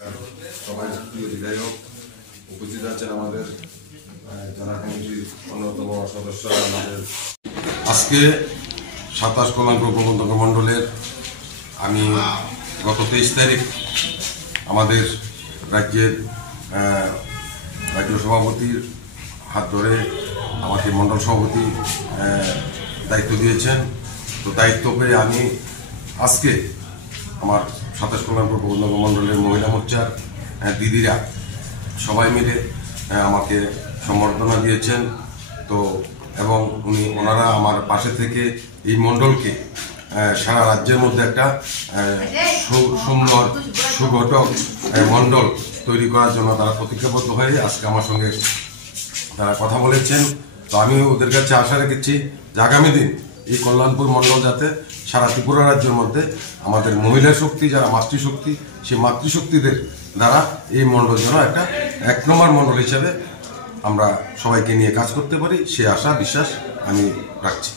সবাই প্রিয় বিধায়ক উপস্থিত আছেন আমাদের জেলা কমিটির অন্যতম সদস্য আমাদের আজকে 27 কল্যাণপুর প্রবন্ধক মণ্ডলের আমি গত 23 তারিখ আমাদের রাজ্যের রাজ্য সভাপতির হাত ধরে আমাকে মণ্ডল সভাপতি দায়িত্ব দিয়েছেন। তো দায়িত্ব পেয়ে আমি আজকে আমার 27 কল্যাণপুর প্রবন্ধক মণ্ডলের মহিলা মোর্চার দিদিরা সবাই মিলে আমাকে সম্বর্ধনা দিয়েছেন। তো এবং ওনারা আমার পাশে থেকে এই মণ্ডলকে সারা রাজ্যের মধ্যে একটা সুন্দর সুঘটক মণ্ডল তৈরি করার জন্য তারা প্রতিজ্ঞাবদ্ধ হয়ে আজকে আমার সঙ্গে তারা কথা বলেছেন। তো আমি ওদের কাছে আশা রেখেছি যে আগামী দিন এই কল্যাণপুর মণ্ডল যাতে সারা ত্রিপুরা রাজ্যের মধ্যে আমাদের মহিলা শক্তি যারা মাতৃশক্তি সেই মাতৃশক্তিদের দ্বারা এই মণ্ডল যেন একটা 1 নম্বর মণ্ডল হিসেবে আমরা সবাইকে নিয়ে কাজ করতে পারি, সে আশা বিশ্বাস আমি রাখছি।